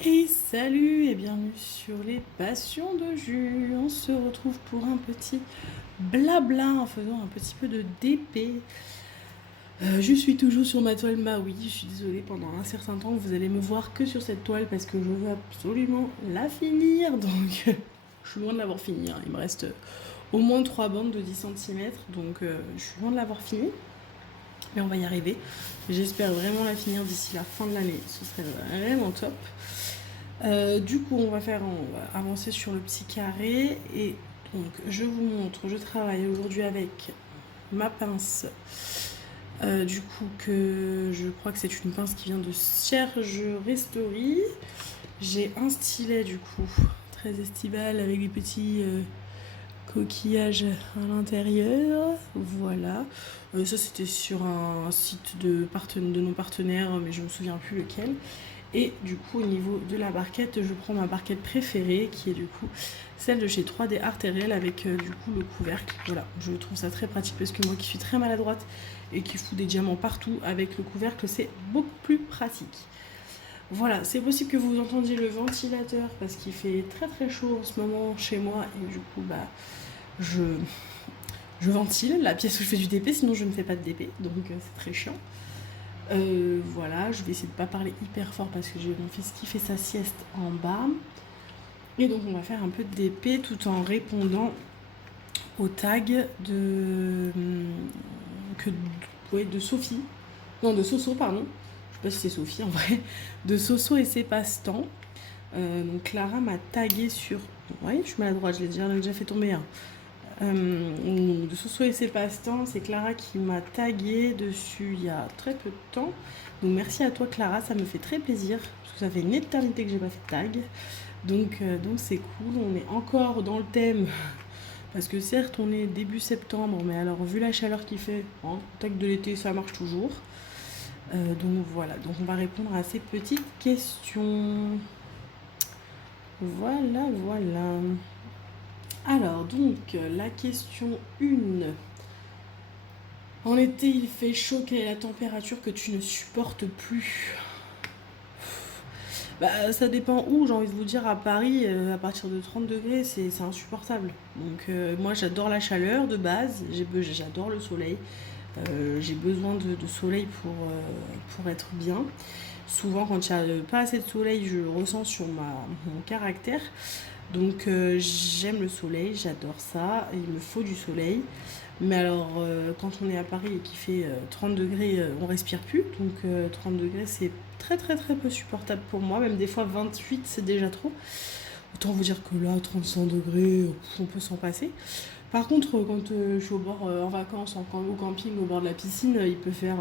Hey, salut et bienvenue sur les passions de jus. On se retrouve pour un petit blabla en faisant un petit peu de DP. Je suis toujours sur ma toile Maui. Je suis désolée, pendant un certain temps, vous allez me voir que sur cette toile parce que je veux absolument la finir. Donc, je suis loin de l'avoir finie, hein. Il me reste au moins 3 bandes de 10 cm. Donc, je suis loin de l'avoir finie. Mais on va y arriver. J'espère vraiment la finir d'ici la fin de l'année. Ce serait vraiment top. Du coup, on va avancer sur le petit carré. Et donc, je vous montre, je travaille aujourd'hui avec ma pince. Du coup, que je crois que c'est une pince qui vient de Serge Ristori. J'ai un stylet, du coup, très estival avec des petits coquillages à l'intérieur. Voilà. Ça, c'était sur un site de nos partenaires, mais je me souviens plus lequel. Et du coup, au niveau de la barquette, je prends ma barquette préférée, qui est du coup celle de chez 3D Artériel avec du coup le couvercle. Voilà, je trouve ça très pratique parce que moi qui suis très maladroite et qui fout des diamants partout, avec le couvercle, c'est beaucoup plus pratique. Voilà, c'est possible que vous entendiez le ventilateur parce qu'il fait très très chaud en ce moment chez moi et du coup, je, je ventile la pièce où je fais du DP, sinon je ne fais pas de DP, donc c'est très chiant. Voilà, je vais essayer de pas parler hyper fort parce que j'ai mon fils qui fait sa sieste en bas. Et donc on va faire un peu de DP tout en répondant au tag de Sophie. Non, de Soso, pardon. Je sais pas si c'est Sophie en vrai. De Soso et ses passe-temps. Donc Clara m'a tagué sur... Oui, je suis maladroite, j'en ai déjà fait tomber un. De Soso et ses passe-temps, c'est Clara qui m'a tagué dessus il y a très peu de temps. Donc merci à toi Clara, ça me fait très plaisir, parce que ça fait une éternité que j'ai pas fait de tag. Donc c'est cool, on est encore dans le thème, parce que certes on est début septembre, mais alors vu la chaleur qu'il fait, hein, tag de l'été ça marche toujours. Donc voilà, donc on va répondre à ces petites questions. Voilà, voilà. Alors, donc, la question 1. En été, il fait chaud, quelle est la température que tu ne supportes plus? Ça dépend où, j'ai envie de vous dire, à Paris, à partir de 30 degrés, c'est insupportable. Donc, moi, j'adore la chaleur de base, j'adore le soleil. J'ai besoin de soleil pour être bien. Souvent, quand il n'y a pas assez de soleil, je le ressens sur mon caractère. Donc j'aime le soleil, j'adore ça, il me faut du soleil. Mais alors quand on est à Paris et qu'il fait 30 degrés, on respire plus. Donc 30 degrés c'est très très très peu supportable pour moi. Même des fois 28 c'est déjà trop. Autant vous dire que là 35 degrés, on peut s'en passer. Par contre quand je suis au bord en vacances, au camping, au bord de la piscine, il peut faire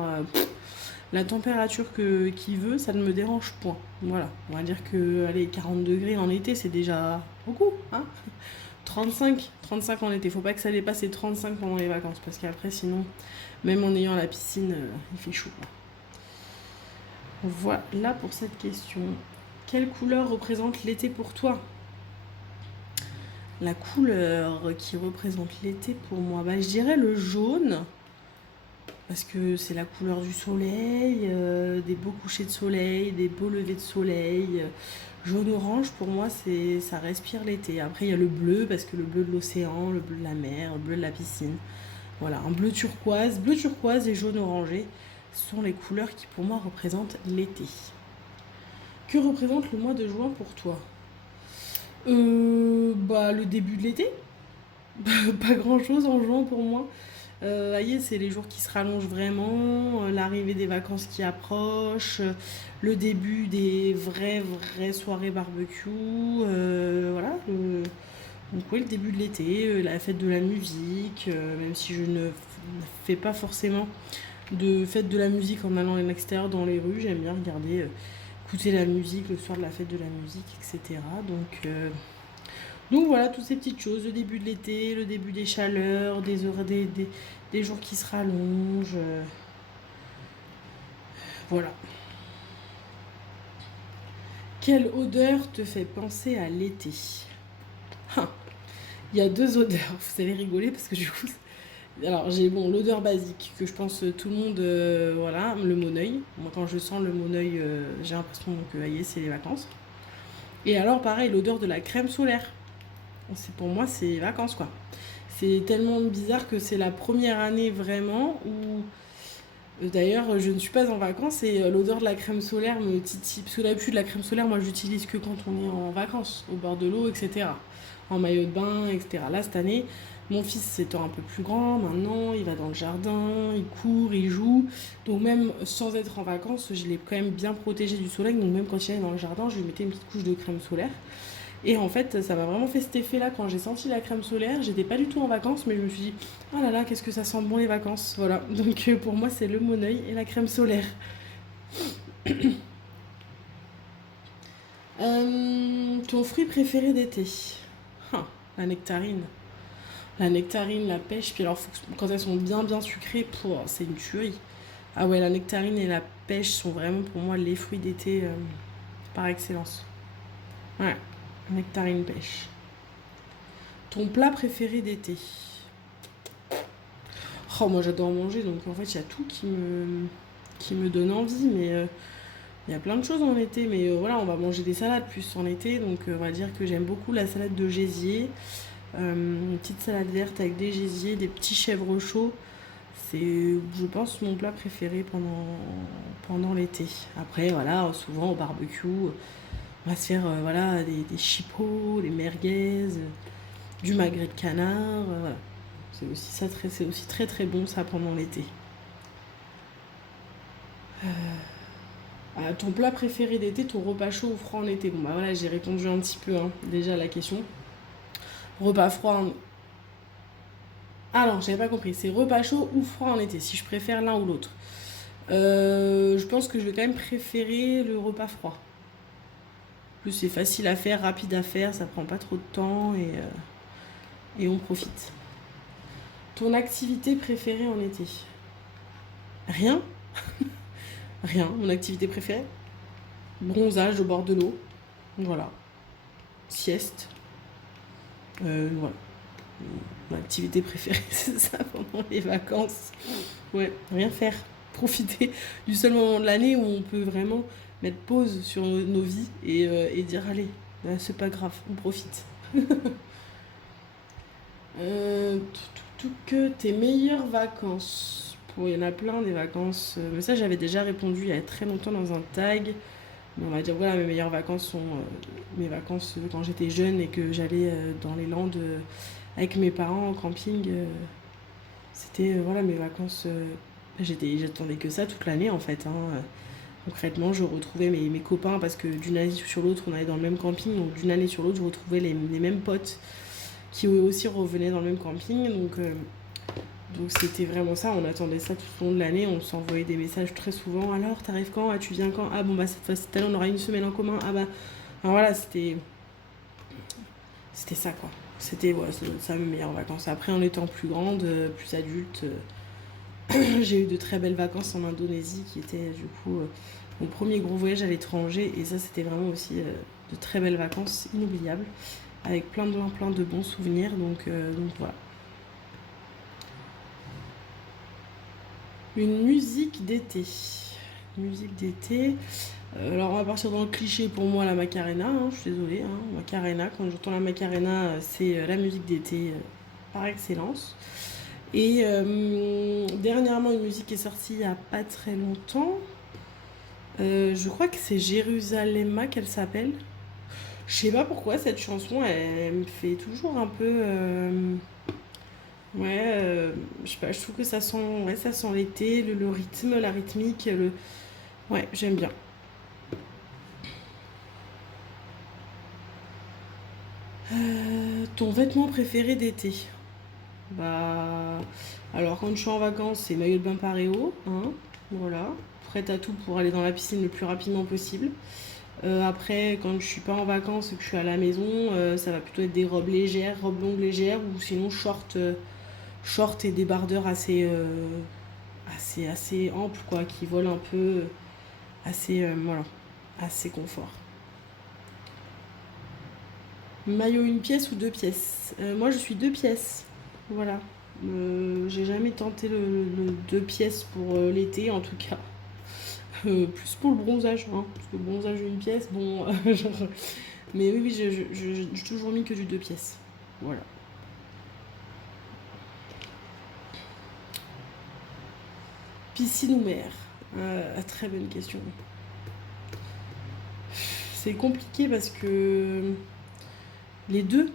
la température qu'il veut, ça ne me dérange point. Voilà, on va dire que allez, 40 degrés en été, c'est déjà beaucoup. Hein, 35 en été. Faut pas que ça dépasse les 35 pendant les vacances, parce qu'après, sinon, même en ayant la piscine, il fait chaud. Voilà pour cette question. Quelle couleur représente l'été pour toi? La couleur qui représente l'été pour moi, je dirais le jaune. Parce que c'est la couleur du soleil, des beaux couchers de soleil, des beaux levers de soleil. Jaune-orange, pour moi, ça respire l'été. Après, il y a le bleu, parce que le bleu de l'océan, le bleu de la mer, le bleu de la piscine. Voilà, un bleu turquoise et jaune orangé sont les couleurs qui, pour moi, représentent l'été. Que représente le mois de juin pour toi? Le début de l'été. Pas grand-chose en juin pour moi. Voyez, c'est les jours qui se rallongent vraiment, l'arrivée des vacances qui approche, le début des vraies soirées barbecue, voilà. Donc oui, le début de l'été, la fête de la musique, même si je ne fais pas forcément de fête de la musique en allant à l'extérieur dans les rues, j'aime bien regarder, écouter la musique le soir de la fête de la musique, etc. Donc voilà, toutes ces petites choses, le début de l'été, le début des chaleurs, des jours qui se rallongent. Voilà. Quelle odeur te fait penser à l'été? Il y a deux odeurs. Vous allez rigoler parce que du coup, Alors j'ai bon l'odeur basique que je pense tout le monde voilà le Moneuil. Moi quand je sens le Moneuil j'ai l'impression que aïe, c'est les vacances. Et alors pareil l'odeur de la crème solaire. C'est pour moi c'est les vacances quoi. C'est tellement bizarre que c'est la première année vraiment où d'ailleurs je ne suis pas en vacances et l'odeur de la crème solaire me titille. Parce que d'habitude la crème solaire moi j'utilise que quand on est en vacances, au bord de l'eau, etc. En maillot de bain, etc. Là cette année, mon fils étant un peu plus grand, maintenant il va dans le jardin, il court, il joue. Donc même sans être en vacances, je l'ai quand même bien protégé du soleil. Donc même quand il allait dans le jardin, je lui mettais une petite couche de crème solaire. Et en fait, ça m'a vraiment fait cet effet-là quand j'ai senti la crème solaire. J'étais pas du tout en vacances, mais je me suis dit, oh là là, qu'est-ce que ça sent bon les vacances. Voilà. Donc pour moi, c'est le Moneuil et la crème solaire. Ton fruit préféré d'été? Ah, la nectarine. La nectarine, la pêche, puis alors quand elles sont bien bien sucrées, c'est une tuerie. Ah ouais, la nectarine et la pêche sont vraiment pour moi les fruits d'été par excellence. Ouais, nectarine pêche. Ton plat préféré d'été? Oh, moi j'adore manger, donc en fait il y a tout qui me donne envie, mais il y a plein de choses en été, mais voilà, on va manger des salades plus en été, donc on va dire que j'aime beaucoup la salade de gésier, une petite salade verte avec des gésiers, des petits chèvres chauds. C'est, je pense, mon plat préféré pendant l'été. Après, voilà, souvent au barbecue, on va se faire voilà, des chipots, des merguez, du magret de canard, voilà. C'est aussi très très bon ça pendant l'été. Ah, ton plat préféré d'été, ton repas chaud ou froid en été? Bon bah voilà, j'ai répondu un petit peu hein, déjà à la question. Repas froid en... Ah non, j'avais pas compris. C'est repas chaud ou froid en été, si je préfère l'un ou l'autre. Je pense que je vais quand même préférer le repas froid. En plus, c'est facile à faire, rapide à faire, ça prend pas trop de temps et on profite. Ton activité préférée en été? Rien? Rien. Mon activité préférée? Bronzage au bord de l'eau. Voilà. Sieste. Voilà. Mon activité préférée, c'est ça pendant les vacances. Ouais, rien faire. Profiter du seul moment de l'année où on peut vraiment mettre pause sur nos vies et dire allez, bah, c'est pas grave, on profite. Que tes meilleures vacances. Bon, il y en a plein des vacances. Mais ça, j'avais déjà répondu il y a très longtemps dans un tag. Mais on va dire, voilà, mes meilleures vacances sont mes vacances quand j'étais jeune et que j'allais dans les Landes avec mes parents en camping. C'était, voilà, mes vacances. J'attendais que ça toute l'année, en fait. Hein. Concrètement, je retrouvais mes copains parce que d'une année sur l'autre, on allait dans le même camping. Donc, d'une année sur l'autre, je retrouvais les mêmes potes qui eux aussi revenaient dans le même camping. Donc c'était vraiment ça, on attendait ça tout au long de l'année, on s'envoyait des messages très souvent. Alors, t'arrives quand? Ah, tu viens quand? Ah bon, bah cette fois, cette année, on aura une semaine en commun. Ah bah. Alors voilà, c'était ça quoi. C'était ouais, ça mes meilleures vacances. Après, en étant plus grande, plus adulte, j'ai eu de très belles vacances en Indonésie qui était du coup mon premier gros voyage à l'étranger. Et ça, c'était vraiment aussi de très belles vacances inoubliables avec plein de bons souvenirs. Donc voilà. Une musique d'été. Musique d'été. Alors on va partir dans le cliché pour moi la Macarena, hein, je suis désolée. Hein, Macarena, quand j'entends la Macarena, c'est la musique d'été par excellence. Et dernièrement une musique est sortie il n'y a pas très longtemps. Je crois que c'est Jérusalem qu'elle s'appelle. Je sais pas pourquoi cette chanson elle me fait toujours un peu ouais, je sais pas, je trouve que ça sent l'été, le rythme, la rythmique, ouais, j'aime bien. Ton vêtement préféré d'été? Bah, alors quand je suis en vacances, c'est maillot de bain paréo, hein, voilà, prête à tout pour aller dans la piscine le plus rapidement possible. Après, quand je suis pas en vacances et que je suis à la maison, ça va plutôt être des robes légères, robes longues légères, ou sinon short et débardeurs assez amples, quoi, qui volent un peu, voilà, assez confort. Maillot une pièce ou deux pièces? Moi, je suis deux pièces. Voilà. J'ai jamais tenté le 2 pièces pour l'été, en tout cas. Plus pour le bronzage, hein, parce que le bronzage d'une pièce, bon, genre. Mais oui, oui, j'ai toujours mis que du 2 pièces. Voilà. Piscine ou mer? Très bonne question. C'est compliqué parce que les deux,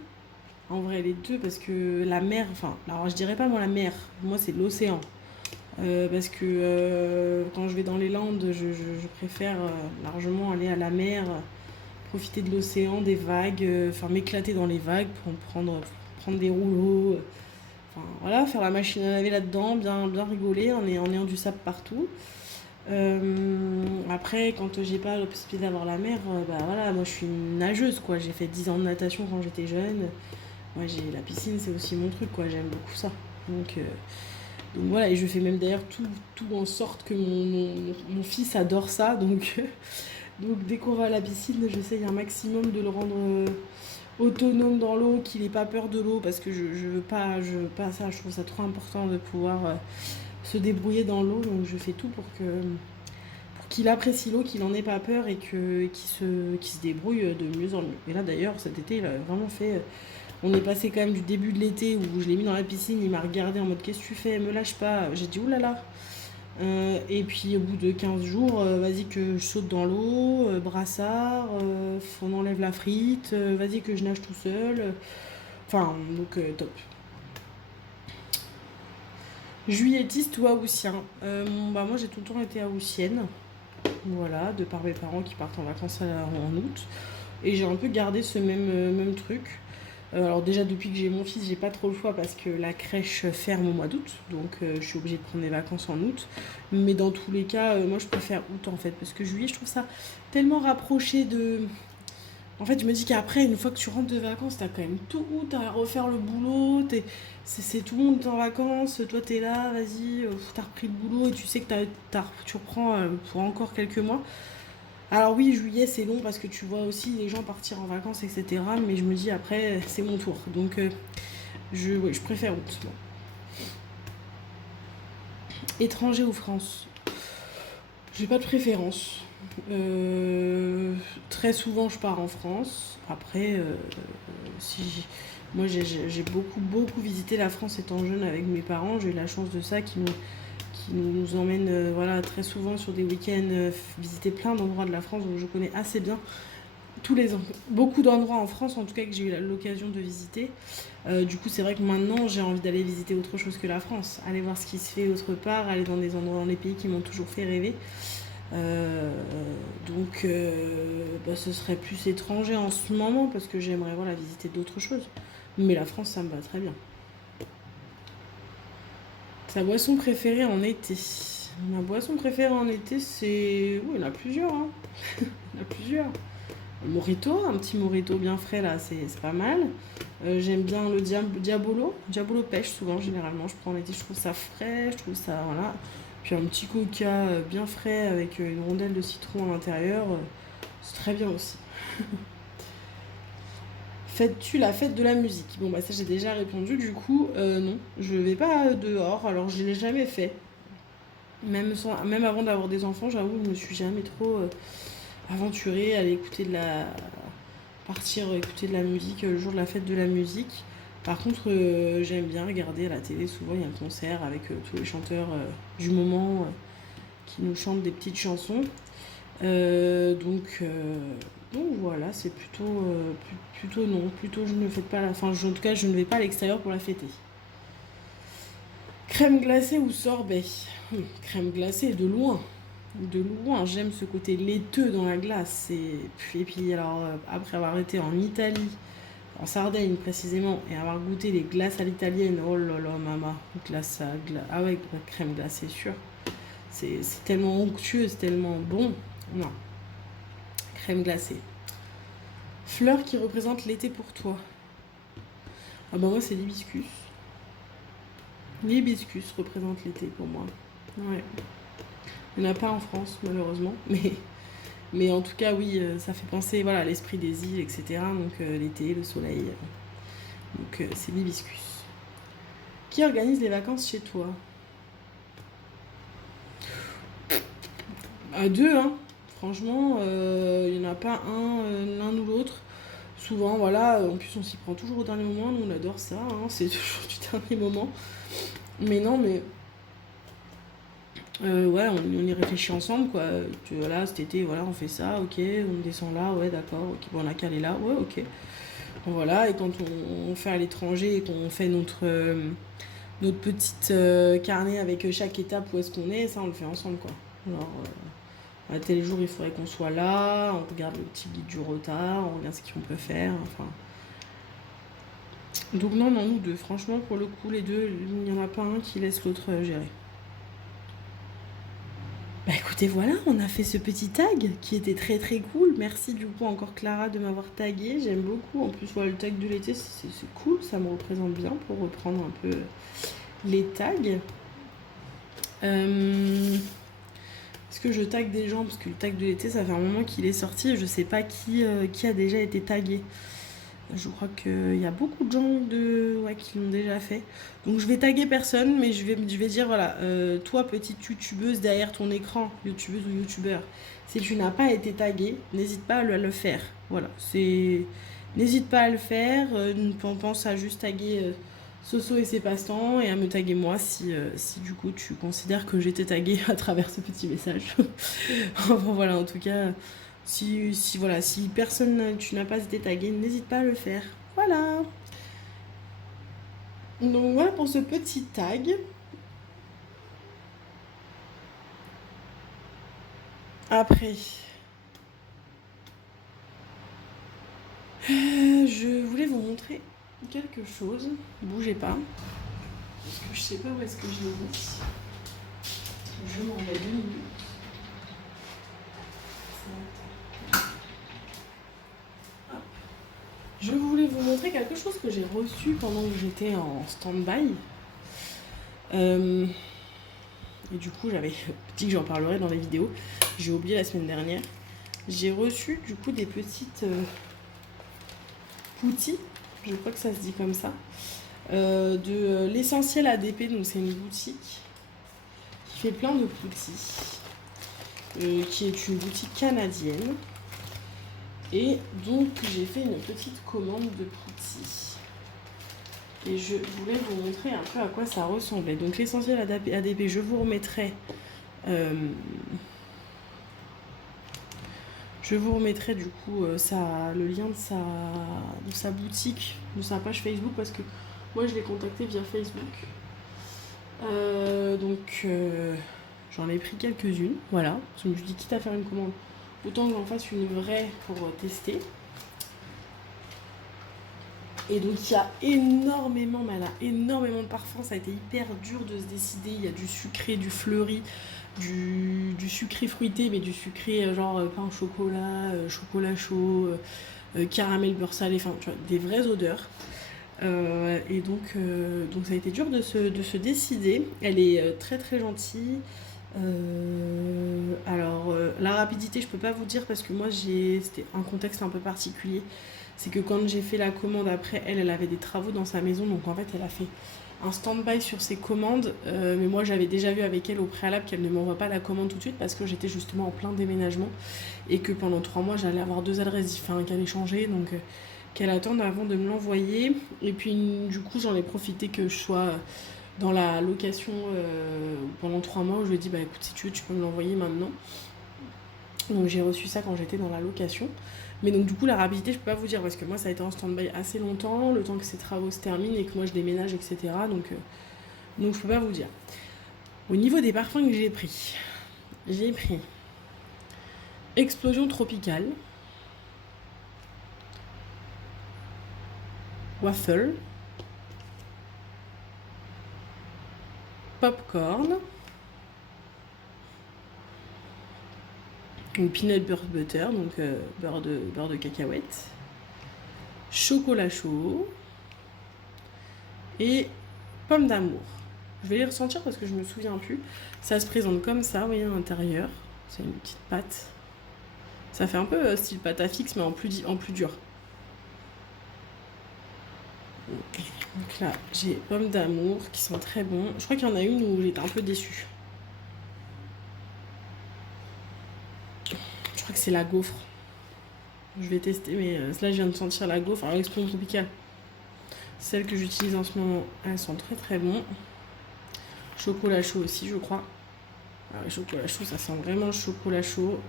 en vrai, les deux, parce que la mer, enfin, alors je dirais pas moi la mer, moi c'est l'océan. Parce que quand je vais dans les Landes, je préfère largement aller à la mer, profiter de l'océan, des vagues, enfin m'éclater dans les vagues pour prendre des rouleaux. Enfin voilà, faire la machine à laver là-dedans, bien, bien rigoler en ayant du sable partout. Après, quand j'ai pas la possibilité d'avoir la mer, bah voilà, moi je suis une nageuse quoi. J'ai fait 10 ans de natation quand j'étais jeune. Moi j'ai la piscine, c'est aussi mon truc quoi. J'aime beaucoup ça. Donc, euh, donc voilà, et je fais même d'ailleurs tout en sorte que mon fils adore ça. Donc dès qu'on va à la piscine, j'essaye un maximum de le rendre autonome dans l'eau, qu'il ait pas peur de l'eau parce que je veux pas ça. Je trouve ça trop important de pouvoir se débrouiller dans l'eau. Donc je fais tout pour qu'il apprécie l'eau, qu'il en ait pas peur et qu'il se débrouille de mieux en mieux. Et là d'ailleurs cet été il a vraiment fait. On est passé quand même du début de l'été où je l'ai mis dans la piscine, il m'a regardé en mode qu'est-ce que tu fais, me lâche pas. J'ai dit oulala. Et puis au bout de 15 jours, vas-y que je saute dans l'eau, brassard, on enlève la frite, vas-y que je nage tout seul. Enfin, donc top. Juillettiste ou haussien? Bah moi j'ai tout le temps été haussienne. Voilà, de par mes parents qui partent en vacances en août. Et j'ai un peu gardé ce même truc. Alors déjà depuis que j'ai mon fils, j'ai pas trop le choix parce que la crèche ferme au mois d'août, donc je suis obligée de prendre des vacances en août. Mais dans tous les cas, moi je préfère août en fait, parce que juillet je trouve ça tellement rapproché de... En fait je me dis qu'après, une fois que tu rentres de vacances, t'as quand même tout août à refaire le boulot, c'est tout le monde est en vacances, toi t'es là, vas-y, t'as repris le boulot et tu sais que tu reprends pour encore quelques mois. Alors oui, juillet c'est long parce que tu vois aussi les gens partir en vacances, etc. Mais je me dis après c'est mon tour. Donc ouais, je préfère août. Bon. Étranger ou France? J'ai pas de préférence. Très souvent je pars en France. Après, si moi j'ai beaucoup visité la France étant jeune avec mes parents. J'ai eu la chance de ça qui nous emmène voilà, très souvent sur des week-ends visiter plein d'endroits de la France, donc je connais assez bien beaucoup d'endroits en France en tout cas que j'ai eu l'occasion de visiter. Du coup c'est vrai que maintenant j'ai envie d'aller visiter autre chose que la France, aller voir ce qui se fait autre part, aller dans des endroits dans les pays qui m'ont toujours fait rêver. Euh, bah, ce serait plus étranger en ce moment parce que j'aimerais voilà, visiter d'autres choses. Mais la France ça me va très bien. Sa boisson préférée en été? Ma boisson préférée en été c'est... Oui, il y en a plusieurs, hein. Il y en a plusieurs. Mojito, un petit mojito bien frais là, c'est pas mal. J'aime bien le Diabolo. Diabolo pêche souvent, généralement. Je prends en été, je trouve ça frais, je trouve ça. Voilà. Puis un petit coca bien frais avec une rondelle de citron à l'intérieur, c'est très bien aussi. Fais-tu la fête de la musique? Bon, bah ça j'ai déjà répondu, du coup, non. Je vais pas dehors, alors je l'ai jamais fait. Même avant d'avoir des enfants, j'avoue, je me suis jamais trop aventurée à aller partir écouter de la musique le jour de la fête de la musique. Par contre, j'aime bien regarder à la télé, souvent il y a un concert avec tous les chanteurs du moment qui nous chantent des petites chansons. Euh, donc, euh, donc voilà, c'est plutôt non, plutôt je ne fête pas la... Enfin, en tout cas, je ne vais pas à l'extérieur pour la fêter. Crème glacée ou sorbet? Crème glacée, de loin. De loin, j'aime ce côté laiteux dans la glace. Et puis alors, après avoir été en Italie, en Sardaigne précisément, et avoir goûté les glaces à l'italienne, oh là là, maman, ah ouais, crème glacée, sûr. C'est tellement onctueux, c'est tellement bon. Non, crème glacée. Fleur qui représente l'été pour toi? Ah bah moi, c'est l'hibiscus. L'hibiscus représente l'été pour moi. Ouais. Il n'y en a pas en France, malheureusement, mais en tout cas, oui, ça fait penser voilà, à l'esprit des îles, etc. Donc l'été, le soleil. Donc c'est l'hibiscus. Qui organise les vacances chez toi? À deux, hein. Franchement, il n'y en a pas l'un ou l'autre. Souvent, voilà, en plus on s'y prend toujours au dernier moment, nous on adore ça, hein, c'est toujours du dernier moment. Mais non, mais ouais, on y réfléchit ensemble, quoi. Voilà, cet été, voilà, on fait ça, ok, on descend là, ouais, d'accord, ok, bon, on a calé là, ouais, ok. Bon, voilà, et quand on fait à l'étranger et qu'on fait notre petite carnet avec chaque étape où est-ce qu'on est, ça on le fait ensemble, quoi. Alors, à tel jour il faudrait qu'on soit là, on regarde le petit guide du retard, on regarde ce qu'on peut faire, enfin. Donc non, nous deux, franchement, pour le coup, les deux, il n'y en a pas un qui laisse l'autre gérer. Bah écoutez, voilà, on a fait ce petit tag qui était très très cool. Merci du coup encore Clara de m'avoir tagué. J'aime beaucoup. En plus, voilà, le tag de l'été, c'est cool. Ça me représente bien pour reprendre un peu les tags. Est-ce que je tag des gens? Parce que le tag de l'été, ça fait un moment qu'il est sorti et je sais pas qui a déjà été tagué. Je crois qu'il y a beaucoup de gens qui l'ont déjà fait. Donc je vais taguer personne, mais je vais dire, voilà, toi petite youtubeuse derrière ton écran, youtubeuse ou youtubeur, si tu n'as pas été tagué, n'hésite pas à le faire. Voilà, n'hésite pas à le faire, pense à juste taguer Soso et ses passe-temps et à me taguer moi si du coup tu considères que j'étais taguée à travers ce petit message. Enfin voilà, en tout cas... Si personne, tu n'as pas été tagué, n'hésite pas à le faire. Voilà. Donc voilà pour ce petit tag. Après, je voulais vous montrer quelque chose. Bougez pas. Parce que je sais pas où est-ce que je l'ai mis. Je m'en vais 2 minutes. Je voulais vous montrer quelque chose que j'ai reçu pendant que j'étais en stand-by. Et du coup, j'avais dit que j'en parlerais dans les vidéos. J'ai oublié la semaine dernière. J'ai reçu du coup des petites poutis, je crois que ça se dit comme ça, de l'essentiel ADP. Donc c'est une boutique qui fait plein de poutis, qui est une boutique canadienne. Et donc j'ai fait une petite commande de poutis. Et je voulais vous montrer un peu à quoi ça ressemblait. Donc l'essentiel ADP, je vous remettrai... je vous remettrai du coup le lien de sa boutique, de sa page Facebook, parce que moi je l'ai contacté via Facebook. Donc j'en ai pris quelques-unes, voilà. Je me suis dit, quitte à faire une commande, autant que j'en fasse une vraie pour tester. Et donc il y a énormément de parfums, ça a été hyper dur de se décider. Il y a du sucré, du fleuri, du sucré fruité, mais du sucré genre pain au chocolat, chocolat chaud, caramel beurre salé, enfin tu vois, des vraies odeurs. Et donc ça a été dur de se décider. Elle est très très gentille. Alors la rapidité je peux pas vous dire parce que moi c'était un contexte un peu particulier. C'est que quand j'ai fait la commande après, elle avait des travaux dans sa maison, donc en fait elle a fait un stand-by sur ses commandes, mais moi j'avais déjà vu avec elle au préalable qu'elle ne m'envoie pas la commande tout de suite parce que j'étais justement en plein déménagement et que pendant 3 mois j'allais avoir 2 adresses différentes qu'elle allait changer, donc qu'elle attende avant de me l'envoyer. Et puis du coup j'en ai profité que je sois dans la location pendant 3 mois où je lui ai dit bah écoute, si tu veux tu peux me l'envoyer maintenant. Donc j'ai reçu ça quand j'étais dans la location. Mais donc du coup la rapidité je peux pas vous dire parce que moi ça a été en stand-by assez longtemps, le temps que ces travaux se terminent et que moi je déménage, etc. Donc je peux pas vous dire. Au niveau des parfums que j'ai pris Explosion Tropicale, Waffle, Popcorn, ou Peanut Butter, donc beurre de cacahuète, chocolat chaud et pomme d'amour. Je vais les ressentir parce que je me souviens plus. Ça se présente comme ça, vous voyez à l'intérieur. C'est une petite pâte. Ça fait un peu style pâte à fixe mais en plus dur. Donc là, j'ai pommes d'amour qui sont très bons. Je crois qu'il y en a une où j'étais un peu déçue. Je crois que c'est la gaufre. Je vais tester, mais là, je viens de sentir la gaufre. Alors, l'explosion tropicale, celle que j'utilise en ce moment, elles sont très très bons. Chocolat chaud aussi, je crois. Ah, le chocolat chaud, ça sent vraiment le chocolat chaud.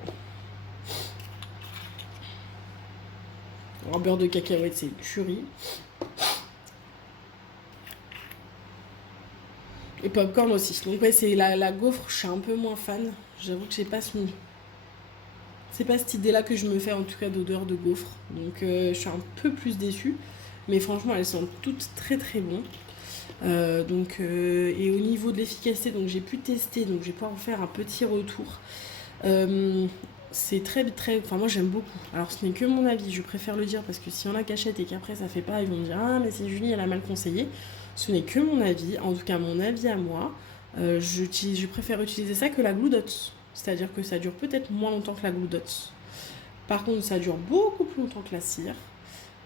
Alors, beurre de cacahuète, c'est une tuerie. Et popcorn aussi. Donc ouais, c'est la gaufre, je suis un peu moins fan. J'avoue que j'ai pas ce... C'est pas cette idée-là que je me fais, en tout cas, d'odeur de gaufre. Donc je suis un peu plus déçue. Mais franchement, elles sont toutes très très bonnes. Et au niveau de l'efficacité, donc j'ai pu tester, donc je vais pouvoir vous faire un petit retour. C'est très très... Enfin, moi j'aime beaucoup. Alors ce n'est que mon avis, je préfère le dire, parce que si on a cachette et qu'après ça fait pas, ils vont me dire ah mais c'est Julie, elle a mal conseillé. Ce n'est que mon avis, en tout cas mon avis à moi. Je préfère utiliser ça que la Glue Dots. C'est-à-dire que ça dure peut-être moins longtemps que la Glue Dots. Par contre, ça dure beaucoup plus longtemps que la cire.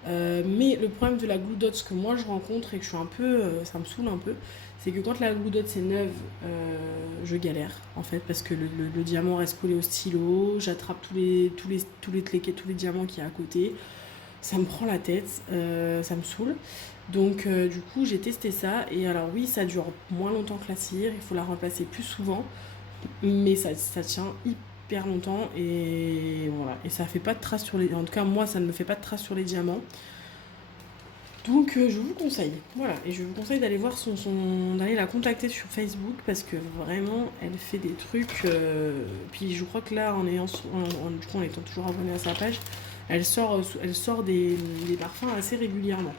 Mais le problème de la Glue Dots que moi je rencontre et que je suis un peu... ça me saoule un peu, c'est que quand la Glue Dots est neuve, je galère en fait parce que le diamant reste collé au stylo, j'attrape tous les diamants qu'il y a à côté, ça me prend la tête, ça me saoule. Donc du coup j'ai testé ça et alors oui ça dure moins longtemps que la cire, il faut la remplacer plus souvent, mais ça tient hyper longtemps et voilà, et ça fait pas de traces sur les... En tout cas moi ça ne me fait pas de traces sur les diamants. Donc je vous conseille, voilà, et je vous conseille d'aller voir d'aller la contacter sur Facebook parce que vraiment elle fait des trucs. Puis je crois que là du coup en étant toujours abonnée à sa page, elle sort des parfums assez régulièrement.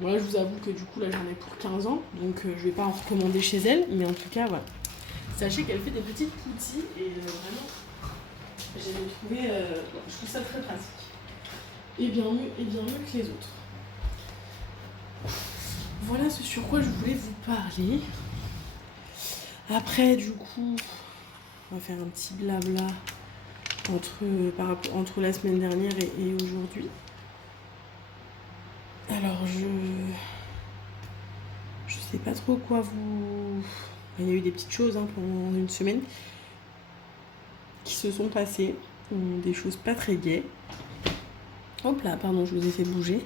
Bon là je vous avoue que du coup là j'en ai pour 15 ans, donc je vais pas en recommander chez elle, mais en tout cas voilà. Sachez qu'elle fait des petites poutilles et vraiment j'ai trouvé, je trouve ça très pratique. Et bien mieux que les autres. Voilà ce sur quoi je voulais vous parler. Après, du coup, on va faire un petit blabla entre la semaine dernière et aujourd'hui. Alors, je sais pas trop quoi vous... Il y a eu des petites choses pendant une semaine qui se sont passées. Des choses pas très gaies. Hop là, pardon, je vous ai fait bouger.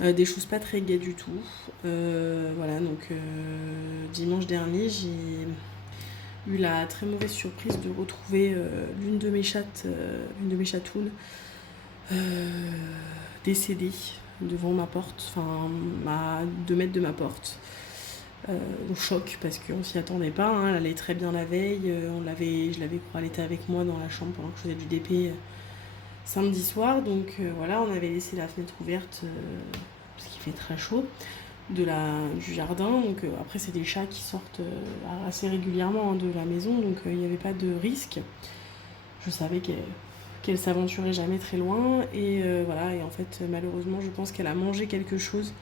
Des choses pas très gaies du tout. Voilà, donc dimanche dernier, j'ai eu la très mauvaise surprise de retrouver l'une de mes chatounes décédée devant ma porte, enfin 2 mètres de ma porte. Au choc parce qu'on s'y attendait pas, elle allait très bien la veille, je l'avais elle était avec moi dans la chambre pendant que je faisais du DP samedi soir, donc voilà, on avait laissé la fenêtre ouverte parce qu'il fait très chaud du jardin, donc après c'est des chats qui sortent assez régulièrement de la maison, donc il n'y avait pas de risque. Je savais qu'elle s'aventurait jamais très loin et voilà, et en fait malheureusement je pense qu'elle a mangé quelque chose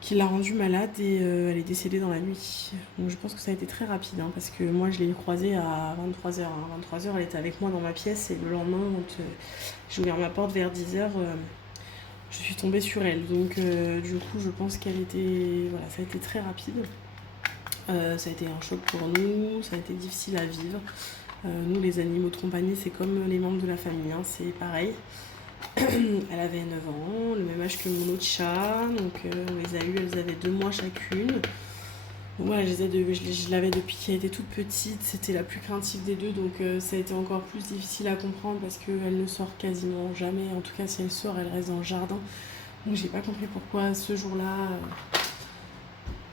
qui l'a rendue malade et elle est décédée dans la nuit. Donc je pense que ça a été très rapide parce que moi je l'ai croisée à 23h. 23h elle était avec moi dans ma pièce et le lendemain quand j'ai ouvert ma porte vers 10h, je suis tombée sur elle. Donc du coup je pense qu'elle était... Voilà, ça a été très rapide. Ça a été un choc pour nous, ça a été difficile à vivre. Nous les animaux de compagnie c'est comme les membres de la famille, c'est pareil. Elle avait 9 ans, le même âge que mon autre chat, donc on les a eues, elles avaient 2 mois chacune. Donc voilà, je l'avais depuis qu'elle était toute petite, c'était la plus craintive des deux, donc ça a été encore plus difficile à comprendre parce qu'elle ne sort quasiment jamais, en tout cas si elle sort, elle reste dans le jardin. Donc j'ai pas compris pourquoi ce jour-là,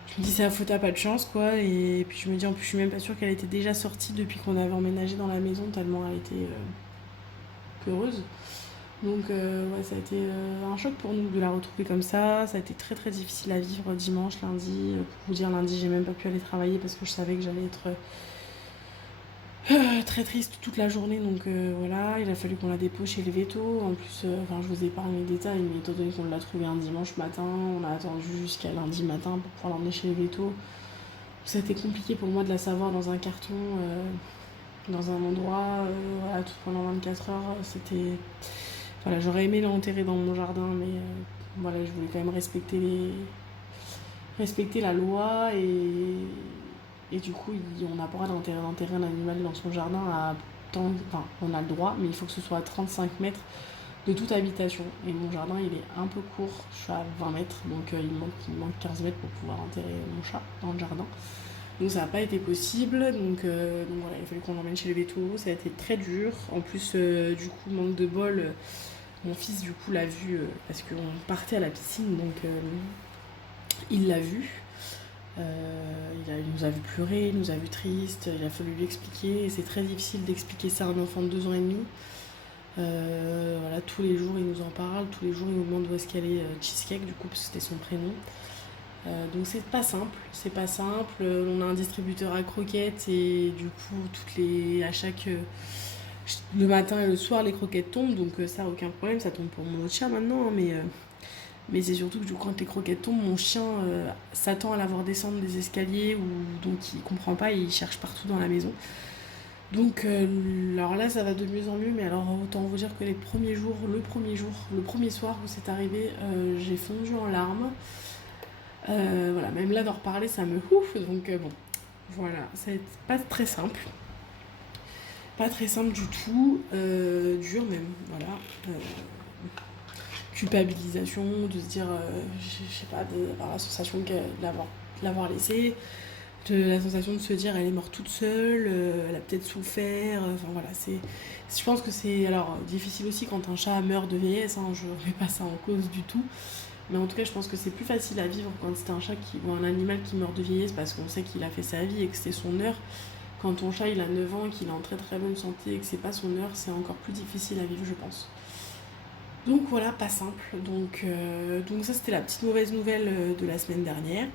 je me dis c'est la faute à pas de chance quoi, et puis je me dis en plus je suis même pas sûre qu'elle était déjà sortie depuis qu'on avait emménagé dans la maison, tellement elle était peureuse. Donc ouais, ça a été un choc pour nous de la retrouver comme ça. Ça a été très très difficile à vivre dimanche, lundi. Pour vous dire, lundi, j'ai même pas pu aller travailler parce que je savais que j'allais être très triste toute la journée. Donc voilà, il a fallu qu'on la dépose chez les vétos. En plus, je vous épargne les détails, mais étant donné qu'on l'a trouvée un dimanche matin, on a attendu jusqu'à lundi matin pour pouvoir l'emmener chez les vétos. Ça a été compliqué pour moi de la savoir dans un carton, dans un endroit, tout pendant 24 heures. C'était... Voilà, j'aurais aimé l'enterrer dans mon jardin, mais voilà, je voulais quand même respecter la loi et du coup, on n'a pas le droit d'enterrer un animal dans son jardin à tant, enfin, on a le droit, mais il faut que ce soit à 35 mètres de toute habitation. Et mon jardin, il est un peu court, je suis à 20 mètres, donc il me manque 15 mètres pour pouvoir enterrer mon chat dans le jardin. Donc ça n'a pas été possible, donc voilà, il a fallu qu'on l'emmène chez le véto, ça a été très dur. En plus, du coup, manque de bol, mon fils, du coup, l'a vu parce qu'on partait à la piscine, donc il l'a vu. Il nous a vu pleurer, il nous a vu triste, il a fallu lui expliquer. Et c'est très difficile d'expliquer ça à un enfant de 2 ans et demi. Voilà, tous les jours il nous en parle, tous les jours il nous demande où est-ce qu'elle est Cheesecake, du coup, parce que c'était son prénom. Donc c'est pas simple, c'est pas simple. On a un distributeur à croquettes et du coup, le matin et le soir, les croquettes tombent, donc ça, aucun problème, ça tombe pour mon autre chat maintenant, hein, mais c'est surtout que du coup, quand les croquettes tombent, mon chien s'attend à la voir descendre des escaliers, ou donc il comprend pas et il cherche partout dans la maison. Donc alors là, ça va de mieux en mieux, mais alors autant vous dire que le premier soir où c'est arrivé, j'ai fondu en larmes. Voilà, même là d'en reparler, ça me ouf, donc bon, voilà, c'est pas très simple. Pas très simple du tout, dur même, voilà. Culpabilisation, de se dire, je sais pas, d'avoir la sensation de l'avoir laissée, de la sensation de se dire elle est morte toute seule, elle a peut-être souffert, enfin voilà, je pense que c'est alors difficile aussi quand un chat meurt de vieillesse, hein, je remets pas ça en cause du tout, mais en tout cas je pense que c'est plus facile à vivre quand c'est un chat ou un animal qui meurt de vieillesse parce qu'on sait qu'il a fait sa vie et que c'était son heure. Quand ton chat il a 9 ans, qu'il est en très très bonne santé et que c'est pas son heure, c'est encore plus difficile à vivre, je pense. Donc voilà, pas simple. Donc ça c'était la petite mauvaise nouvelle de la semaine dernière.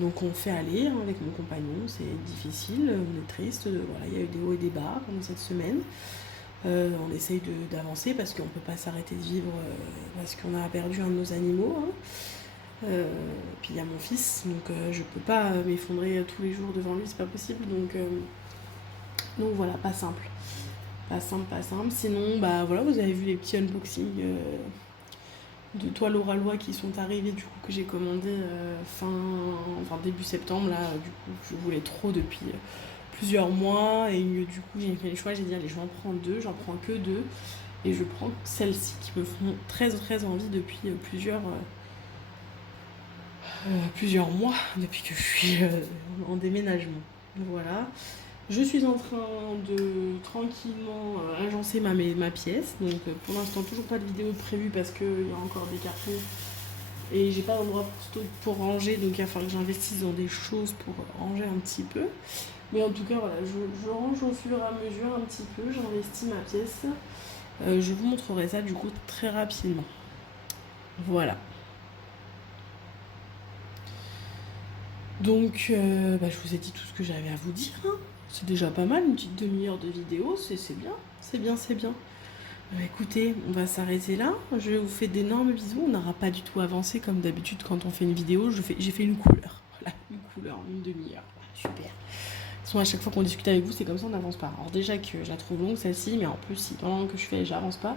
Donc on fait aller hein, avec mon compagnon, c'est difficile, on est triste, voilà, il y a eu des hauts et des bas pendant cette semaine. On essaye d'avancer parce qu'on ne peut pas s'arrêter de vivre parce qu'on a perdu un de nos animaux. Hein. Puis il y a mon fils, donc je peux pas m'effondrer tous les jours devant lui, c'est pas possible. Donc voilà, pas simple. Pas simple, pas simple. Sinon, bah voilà, vous avez vu les petits unboxings de toiles Oralois qui sont arrivés, du coup, que j'ai commandé début septembre. Là, du coup, je voulais trop depuis plusieurs mois. Et du coup, j'ai fait le choix, j'ai dit, allez, je vais en prendre 2, j'en prends que 2. Et je prends celles-ci qui me font très, très envie depuis plusieurs mois, depuis que je suis en déménagement. Voilà. Je suis en train de tranquillement agencer ma pièce. Donc pour l'instant, toujours pas de vidéo prévue parce qu'il y a encore des cartons et j'ai pas d'endroit pour ranger. Donc il va falloir que j'investisse dans des choses pour ranger un petit peu. Mais en tout cas, voilà, je range au fur et à mesure un petit peu. J'investis ma pièce. Je vous montrerai ça du coup très rapidement. Voilà. Donc, je vous ai dit tout ce que j'avais à vous dire. Hein. C'est déjà pas mal, une petite demi-heure de vidéo, c'est bien, c'est bien, c'est bien. Écoutez, on va s'arrêter là. Je vous fais d'énormes bisous. On n'aura pas du tout avancé comme d'habitude quand on fait une vidéo. J'ai fait une couleur. Voilà, une couleur, une demi-heure. Super. De toute façon, à chaque fois qu'on discute avec vous, c'est comme ça, on n'avance pas. Alors déjà que je la trouve longue celle-ci, mais en plus, si dans la langue que je fais, j'avance pas.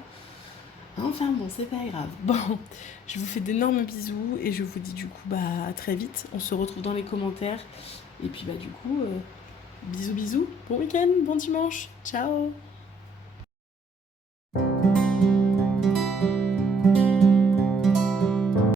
Enfin bon, c'est pas grave. Bon, je vous fais d'énormes bisous et je vous dis du coup à très vite. On se retrouve dans les commentaires. Et puis du coup, bisous bisous. Bon week-end, bon dimanche. Ciao.